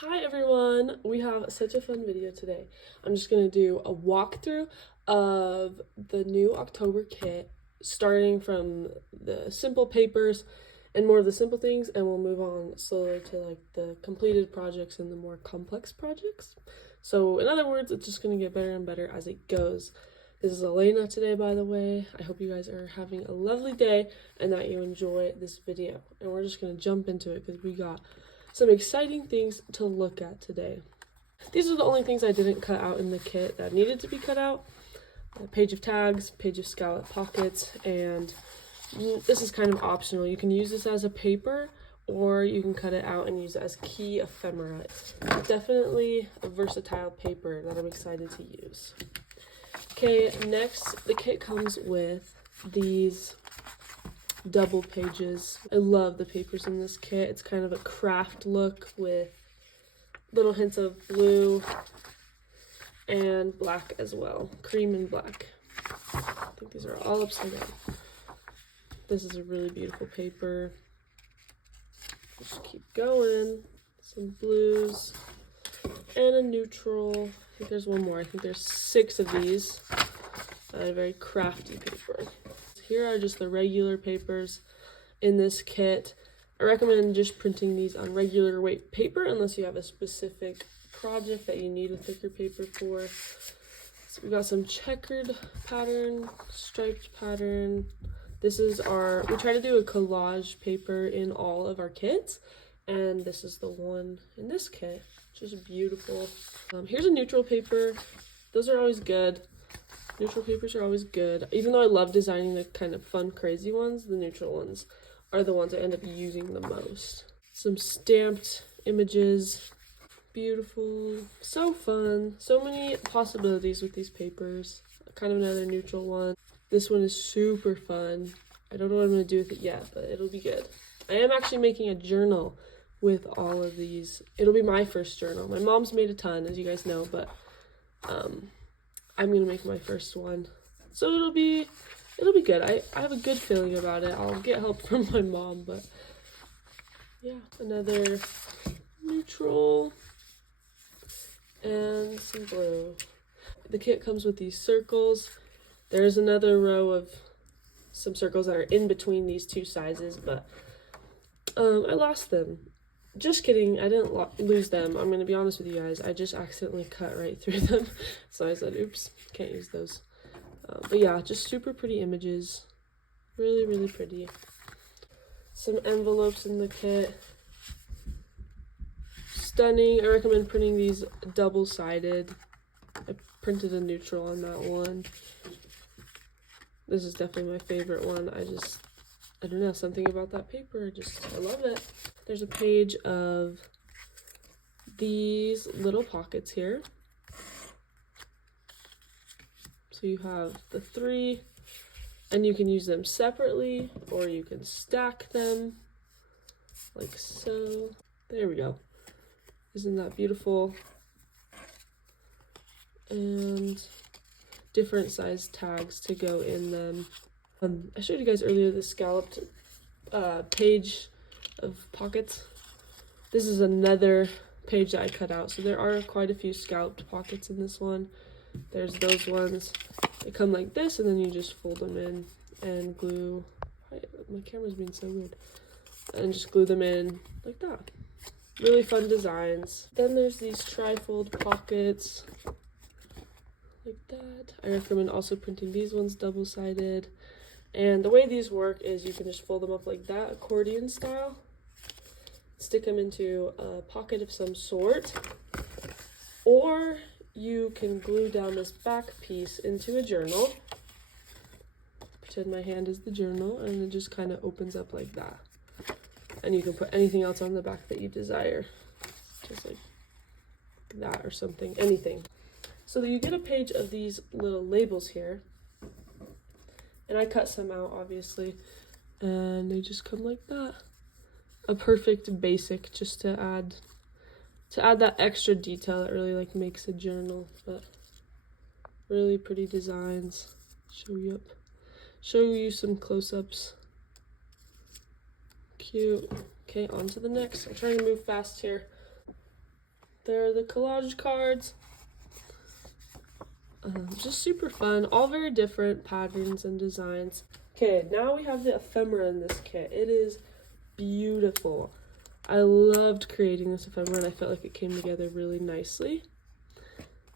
Hi everyone, we have such a fun video today. I'm just going to do a walkthrough of the new October kit, starting from the simple papers and more of the simple things, and we'll move on slowly to like the completed projects and the more complex projects. So in other words, it's just going to get better and better as it goes. This is Elena today, by the way. I hope you guys are having a lovely day and that you enjoy this video. And we're just going to jump into it because we got some exciting things to look at today. These are the only things I didn't cut out in the kit that needed to be cut out. A page of tags, page of scallop pockets, and this is kind of optional. You can use this as a paper or you can cut it out and use it as key ephemera. It's definitely a versatile paper that I'm excited to use. Okay, next the kit comes with these double pages. I love the papers in this kit. It's kind of a craft look with little hints of blue and black as well. Cream and black. I think these are all upside down. This is a really beautiful paper. Just keep going. Some blues and a neutral. I think there's one more. I think there's 6 of these. A very crafty paper. Here are just the regular papers in this kit. I recommend just printing these on regular weight paper unless you have a specific project that you need a thicker paper for. So we got some checkered pattern, striped pattern. This is we try to do a collage paper in all of our kits, and this is the one in this kit, which is beautiful. Here's a neutral paper. Those are always good. Neutral papers are always good. Even though I love designing the kind of fun, crazy ones, the neutral ones are the ones I end up using the most. Some stamped images. Beautiful. So fun. So many possibilities with these papers. Kind of another neutral one. This one is super fun. I don't know what I'm going to do with it yet, but it'll be good. I am actually making a journal with all of these. It'll be my first journal. My mom's made a ton, as you guys know, but I'm gonna make my first one, so it'll be good. I have a good feeling about it. I'll get help from my mom, but yeah, another neutral and some blue. The kit comes with these circles. There's another row of some circles that are in between these 2 sizes, but I lost them. Just kidding, I didn't lose them. I'm going to be honest with you guys. I just accidentally cut right through them. So I said, oops, can't use those. But yeah, just super pretty images. Really, really pretty. Some envelopes in the kit. Stunning. I recommend printing these double-sided. I printed a neutral on that one. This is definitely my favorite one. I don't know, something about that paper. I love it. There's a page of these little pockets here. So you have the 3, and you can use them separately, or you can stack them like so. There we go. Isn't that beautiful? And different size tags to go in them. I showed you guys earlier the scalloped page of pockets. This is another page that I cut out. So there are quite a few scalloped pockets in this one. There's those ones. They come like this, and then you just fold them in and glue. My camera's being so weird. And just glue them in like that. Really fun designs. Then there's these trifold pockets like that. I recommend also printing these ones double-sided. And the way these work is you can just fold them up like that, accordion style. Stick them into a pocket of some sort. Or you can glue down this back piece into a journal. Pretend my hand is the journal, and it just kind of opens up like that. And you can put anything else on the back that you desire. Just like that or something, anything. So you get a page of these little labels here. And I cut some out, obviously, and they just come like that. A perfect basic, just to add that extra detail that really like makes a journal. But really pretty designs. Show you some close-ups. Cute. Okay, on to the next. I'm trying to move fast here. There are the collage cards. Just super fun, all very different patterns and designs. Okay, now we have the ephemera in this kit. It is beautiful. I loved creating this ephemera and I felt like it came together really nicely.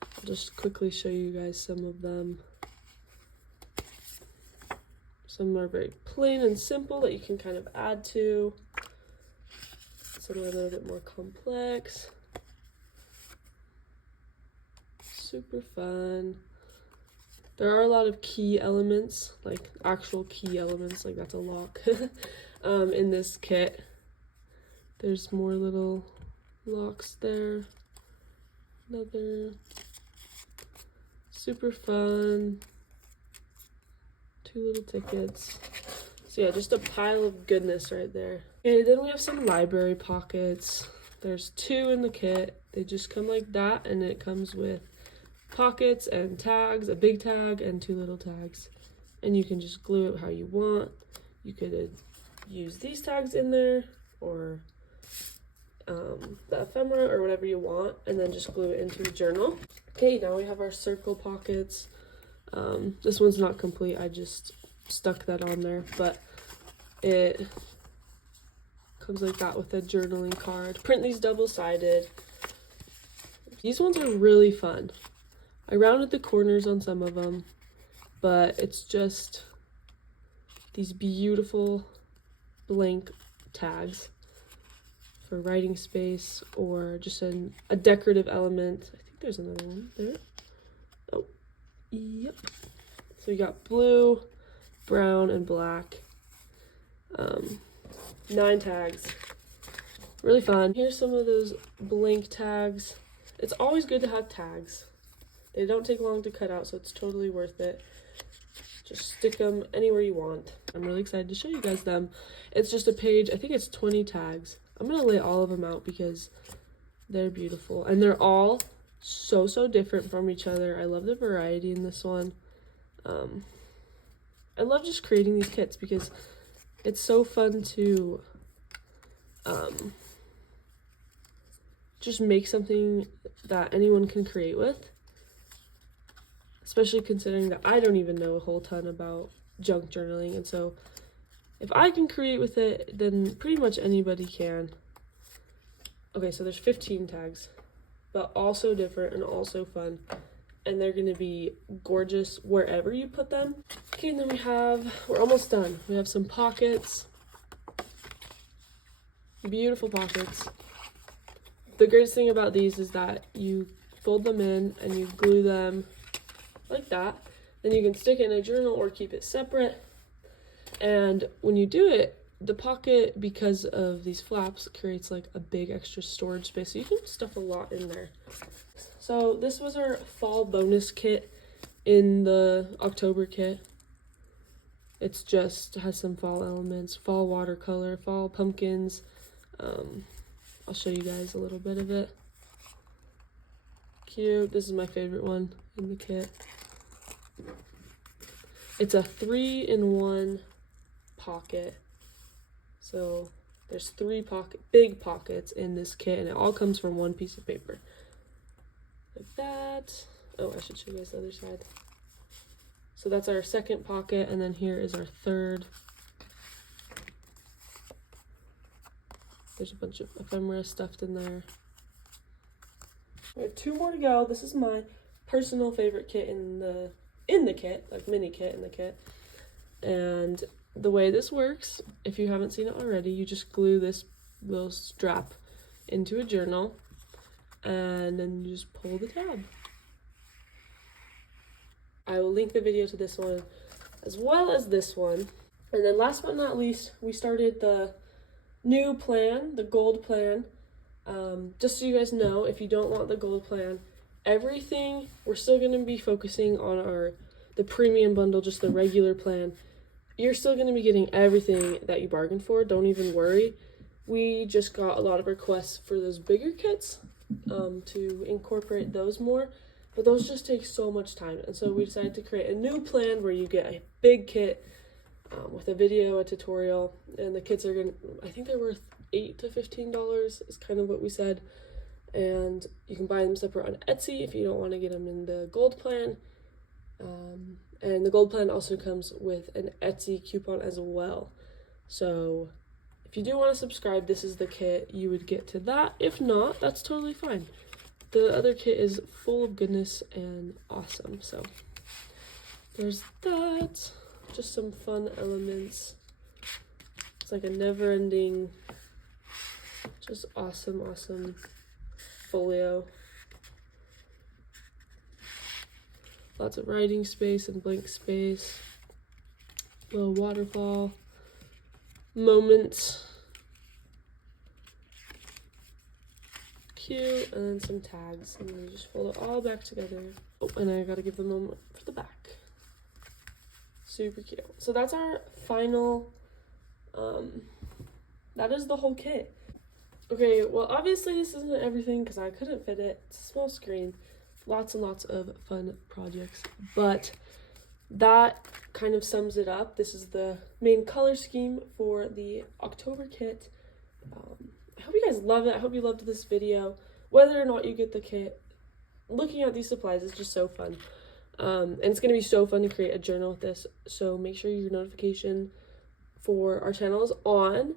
I'll just quickly show you guys some of them. Some are very plain and simple that you can kind of add to. Some are a little bit more complex. Super fun. There are a lot of key elements, like actual key elements, like that's a lock, in this kit. There's more little locks there. Another. Super fun. 2 little tickets. So yeah, just a pile of goodness right there. Okay, then we have some library pockets. There's 2 in the kit. They just come like that, and it comes with pockets and tags, a big tag and 2 little tags. And you can just glue it how you want. You could use these tags in there, or the ephemera, or whatever you want, and then just glue it into a journal. Okay, now we have our circle pockets. This one's not complete, I just stuck that on there, but it comes like that with a journaling card. Print these double-sided. These ones are really fun. I rounded the corners on some of them, but it's just these beautiful blank tags for writing space or just a decorative element. I think there's another one there. Oh, yep. So you got blue, brown, and black. 9 tags. Really fun. Here's some of those blank tags. It's always good to have tags. They don't take long to cut out, so it's totally worth it. Just stick them anywhere you want. I'm really excited to show you guys them. It's just a page, I think it's 20 tags. I'm gonna lay all of them out because they're beautiful. And they're all so different from each other. I love the variety in this one. I love just creating these kits because it's so fun to just make something that anyone can create with. Especially considering that I don't even know a whole ton about junk journaling, and so if I can create with it, then pretty much anybody can. Okay, so there's 15 tags, but also different and also fun, and they're gonna be gorgeous wherever you put them. Okay, and then we're almost done. We have some pockets, beautiful pockets. The greatest thing about these is that you fold them in and you glue them like that. Then you can stick it in a journal or keep it separate. And when you do it, the pocket, because of these flaps, creates like a big extra storage space. So you can stuff a lot in there. So this was our fall bonus kit in the October kit. It's just has some fall elements, fall watercolor, fall pumpkins. I'll show you guys a little bit of it. Cute. This is my favorite one in the kit. It's a 3-in-1 pocket. So there's 3 big pockets in this kit, and it all comes from one piece of paper. Like that. Oh, I should show you guys the other side. So that's our second pocket, and then here is our third. There's a bunch of ephemera stuffed in there. We have 2 more to go. This is my personal favorite kit in the kit, like mini kit in the kit. And the way this works, if you haven't seen it already, you just glue this little strap into a journal, and then you just pull the tab. I will link the video to this one as well as this one. And then last but not least, we started the new plan, the gold plan. Just so you guys know, if you don't want the gold plan, everything, we're still going to be focusing on the premium bundle, just the regular plan. You're still going to be getting everything that you bargained for. Don't even worry. We just got a lot of requests for those bigger kits to incorporate those more, but those just take so much time. And so we decided to create a new plan where you get a big kit with a video, a tutorial, and the kits are going to, I think they're worth $8 to $15 is kind of what we said. and you can buy them separate on Etsy if you don't want to get them in the gold plan. And the gold plan also comes with an Etsy coupon as well. So if you do want to subscribe, this is the kit you would get to that. If not, that's totally fine. The other kit is full of goodness and awesome. So there's that. Just some fun elements. It's like a never-ending, just awesome folio. Lots of writing space and blank space. Little waterfall moments. Cute, and then some tags. And then you just fold it all back together. Oh, and I gotta give the moment for the back. Super cute. So that's our final, that is the whole kit. Okay, well obviously this isn't everything because I couldn't fit it. It's a small screen. Lots and lots of fun projects, but that kind of sums it up. This is the main color scheme for the October kit. I hope you guys love it. I hope you loved this video. Whether or not you get the kit, looking at these supplies is just so fun. And it's going to be so fun to create a journal with this. So make sure your notification for our channel is on,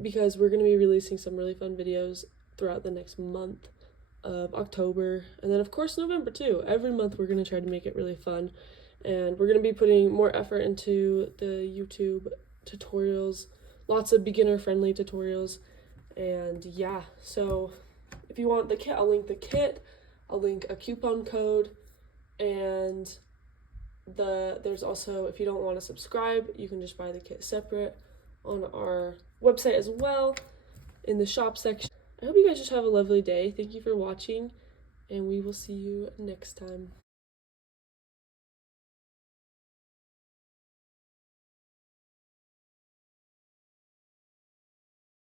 because we're going to be releasing some really fun videos throughout the next month of October, and then of course November too. Every month we're going to try to make it really fun, and we're going to be putting more effort into the YouTube tutorials, lots of beginner friendly tutorials. And yeah, so if you want the kit, I'll link the kit, I'll link a coupon code, and there's also, if you don't want to subscribe, you can just buy the kit separate on our website as well in the shop section. I hope you guys just have a lovely day. Thank you for watching, and we will see you next time.